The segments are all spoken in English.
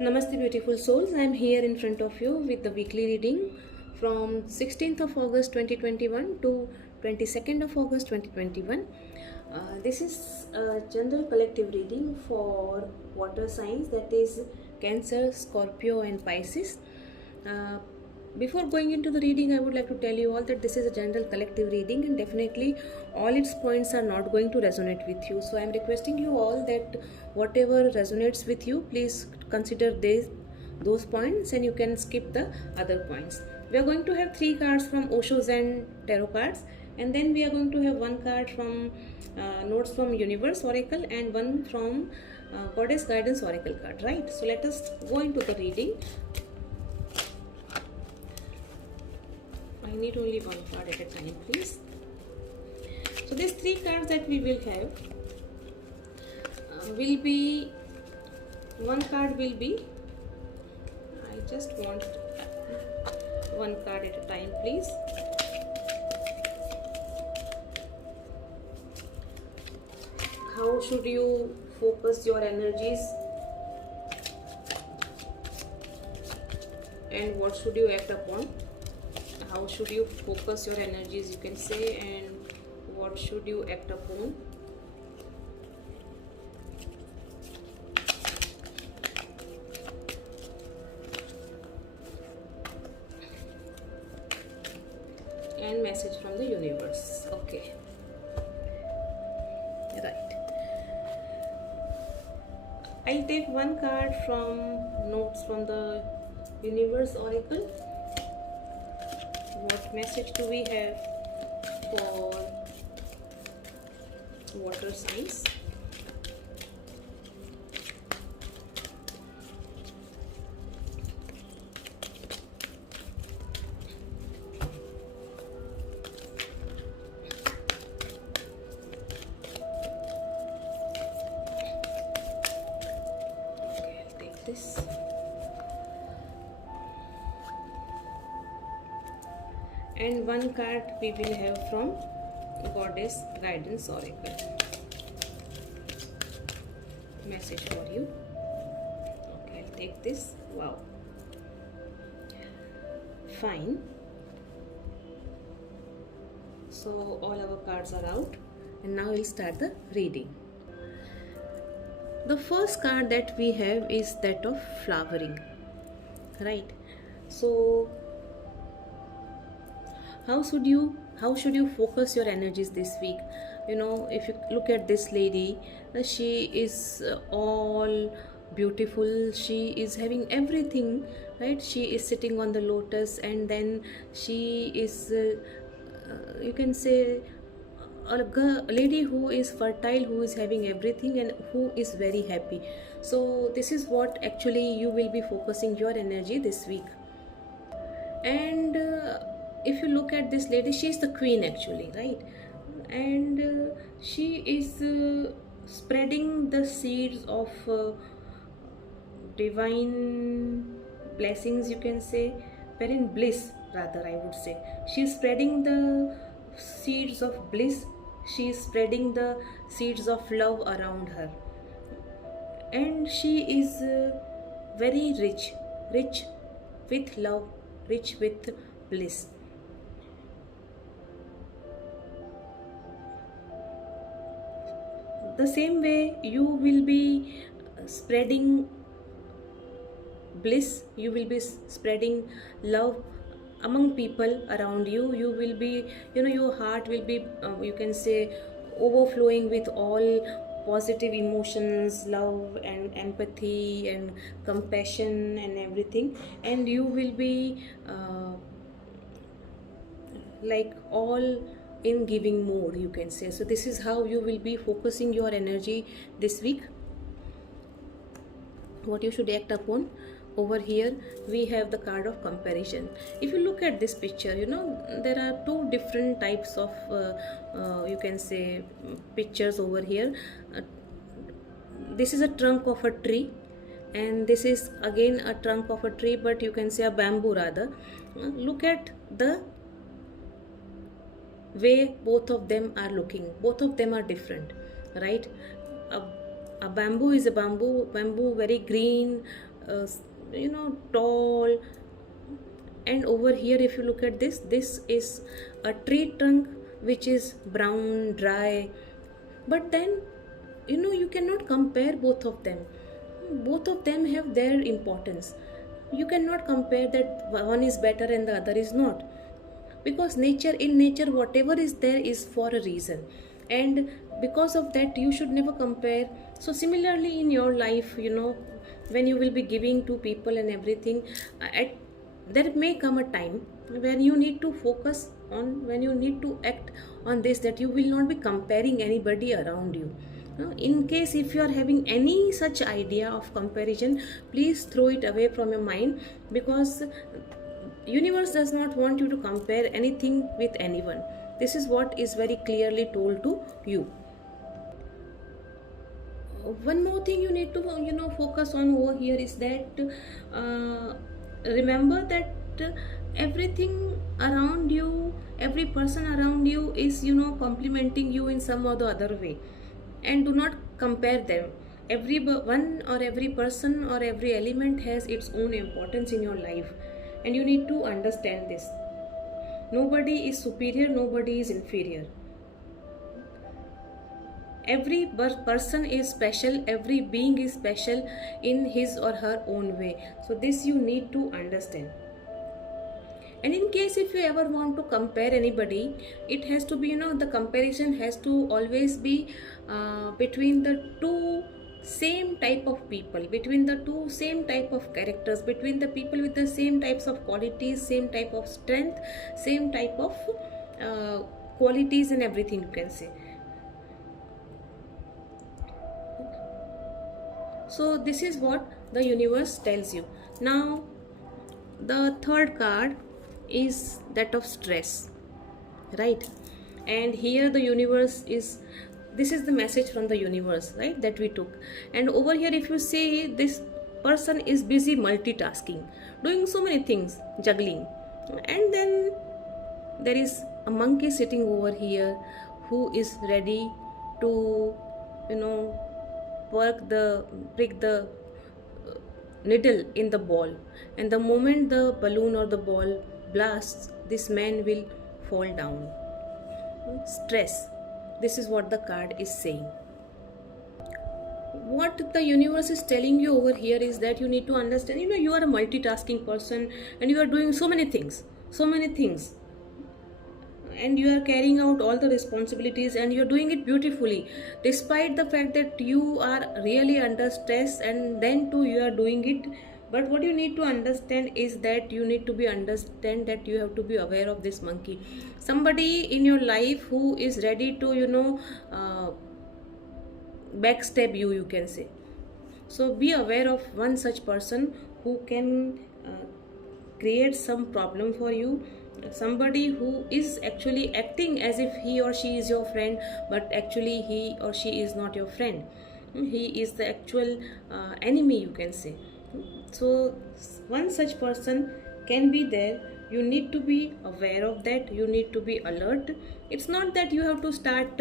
Namaste beautiful souls. I am here in front of you with the weekly reading from 16th of August 2021 to 22nd of August 2021. This is a general collective reading for water signs, that is Cancer, Scorpio and Pisces. Before going into the reading, I would like to tell you all that this is a general collective reading and definitely all its points are not going to resonate with you. So I am requesting you all that whatever resonates with you, please consider those points and you can skip the other points. We are going to have 3 cards from Osho Zen tarot cards, and then we are going to have 1 card from Notes from Universe Oracle and 1 from Goddess Guidance Oracle card, right? So let us go into the reading. I need only 1 card at a time, please. So these 3 cards that we will have will be, 1 card will be, I just want 1 card at a time, please. How should you focus your energies and what should you act upon? How should you focus your energies, you can say, and what should you act upon? And message from the universe. Okay, right. I'll take 1 card from Notes from the Universe Oracle. What message do we have for water signs? Okay, I'll take this. And 1 card we will have from Goddess Guidance Oracle. Message for you. Okay, I'll take this. Wow. Fine. So all our cards are out, and now we'll start the reading. The first card that we have is that of flowering, right? So how should you focus your energies this week? You know, if you look at this lady, she is all beautiful, she is having everything, right? She is sitting on the lotus, and then she is you can say a lady who is fertile, who is having everything and who is very happy. So this is what actually you will be focusing your energy this week. And if you look at this lady, she is the queen actually, right? And she is spreading the seeds of divine blessings, you can say, wherein bliss, rather I would say. She is spreading the seeds of bliss, she is spreading the seeds of love around her, and she is very rich with love, rich with bliss. The same way you will be spreading bliss, you will be spreading love among people around you. You will be, you know, your heart will be you can say overflowing with all positive emotions, love and empathy and compassion and everything, and you will be like all in giving mode, you can say. So this is how you will be focusing your energy this week. What you should act upon. Over here we have the card of comparison. If you look at this picture, you know, there are 2 different types of you can say pictures over here. This is a trunk of a tree, and this is again a trunk of a tree, but you can say a bamboo rather. Look at the way both of them are looking. Both of them are different, right? A bamboo is a bamboo very green, tall. And over here, if you look at this is a tree trunk which is brown, dry. But then, you cannot compare both of them. Both of them have their importance. You cannot compare that one is better and the other is not, because in nature whatever is there is for a reason, and because of that you should never compare. So similarly in your life, when you will be giving to people and everything, there may come a time when you need to focus on, when you need to act on this, that you will not be comparing anybody around you. In case if you are having any such idea of comparison, please throw it away from your mind, because universe does not want you to compare anything with anyone. This is what is very clearly told to you. One more thing you need to focus on over here is that remember that everything around you, every person around you is complimenting you in some or the other way, and do not compare them. Everyone or every person or every element has its own importance in your life, and you need to understand this. Nobody is superior, nobody is inferior. Every person is special, every being is special in his or her own way. So this you need to understand. And in case if you ever want to compare anybody, it has to be, the comparison has to always be between the two same type of people, between the two same type of characters, between the people with the same types of qualities, same type of strength, same type of qualities and everything, you can say. So this is what the universe tells you. Now the third card is that of stress, right? And here the universe is, this is the message from the universe, right, that we took. And over here if you see, this person is busy multitasking, doing so many things, juggling. And then there is a monkey sitting over here who is ready to prick the needle in the ball, and the moment the balloon or the ball blasts, this man will fall down. Stress, this is what the card is saying. What the universe is telling you over here is that you need to understand, you are a multitasking person and you are doing so many things, and you are carrying out all the responsibilities and you are doing it beautifully, despite the fact that you are really under stress, and then too you are doing it. But what you need to understand is that you need to understand that you have to be aware of this monkey, somebody in your life who is ready to backstab you, you can say. So be aware of one such person who can create some problem for you, somebody who is actually acting as if he or she is your friend, but actually he or she is not your friend. He is the actual enemy, you can say. So one such person can be there. You need to be aware of that, you need to be alert. It's not that you have to start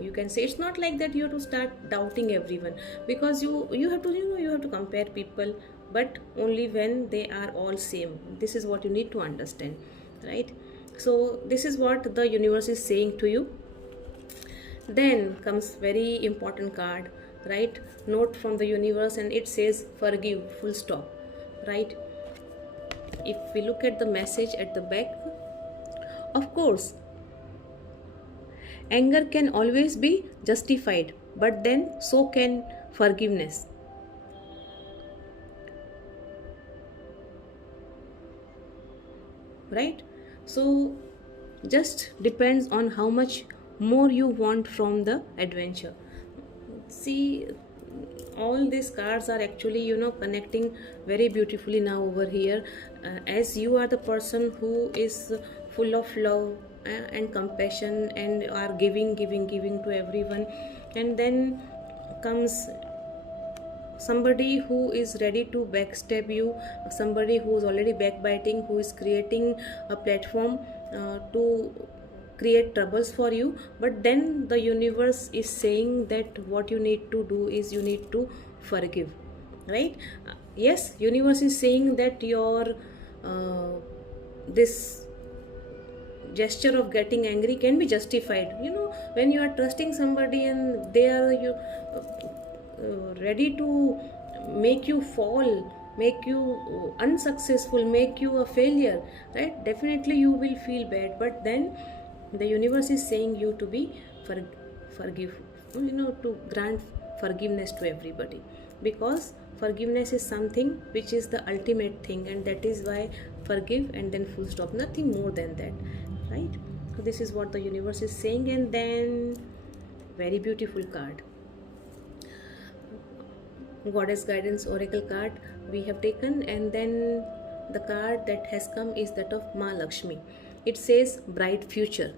you can say, it's not like that you have to start doubting everyone, because you have to you have to compare people, but only when they are all same. This is what you need to understand, right? So this is what the universe is saying to you. Then comes very important card, right? Note from the universe, and it says forgive, full stop, right? If we look at the message at the back, of course anger can always be justified, but then so can forgiveness. Right? So just depends on how much more you want from the adventure. See, all these cards are actually connecting very beautifully now over here, as you are the person who is full of love and compassion and are giving to everyone, and then comes somebody who is ready to backstab you, somebody who is already backbiting, who is creating a platform to create troubles for you. But then the universe is saying that what you need to do is you need to forgive. right? Yes, universe is saying that your this gesture of getting angry can be justified. You know, when you are trusting somebody and they are ready to make you fall, make you unsuccessful, make you a failure, right? Definitely you will feel bad, but then the universe is saying you to be forgive, you know, to grant forgiveness to everybody, because forgiveness is something which is the ultimate thing, and that is why forgive and then full stop, nothing more than that, right? So this is what the universe is saying. And then very beautiful card, goddess guidance oracle card we have taken. And then the card that has come is that of Ma Lakshmi. It says bright future,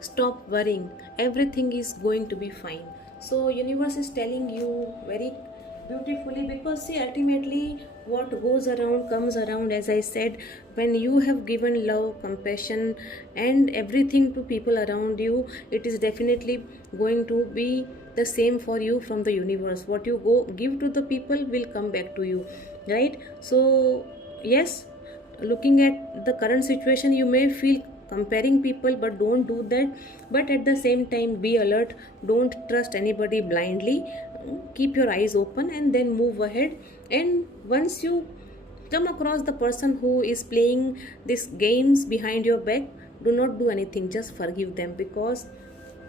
stop worrying, everything is going to be fine. So universe is telling you very beautifully, because see, ultimately what goes around comes around. As I said, when you have given love, compassion and everything to people around you, it is definitely going to be the same for you from the universe. What you go give to the people will come back to you, right? So yes, looking at the current situation, you may feel comparing people, but don't do that. But at the same time, be alert, don't trust anybody blindly, keep your eyes open and then move ahead. And once you come across the person who is playing these games behind your back, do not do anything, just forgive them, because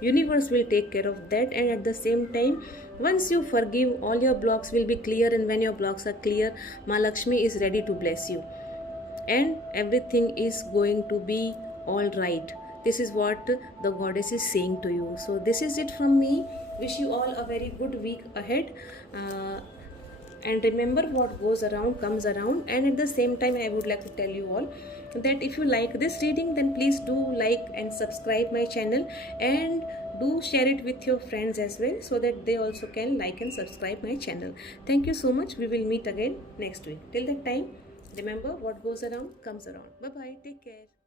universe will take care of that. And at the same time, once you forgive, all your blocks will be clear, and when your blocks are clear, Ma Lakshmi is ready to bless you and everything is going to be all right. This is what the goddess is saying to you. So this is it from me. Wish you all a very good week ahead. And remember, what goes around comes around. And at the same time, I would like to tell you all that if you like this reading, then please do like and subscribe my channel, and do share it with your friends as well, so that they also can like and subscribe my channel. Thank you so much. We will meet again next week. Till that time, remember, what goes around comes around. Bye bye. Take care.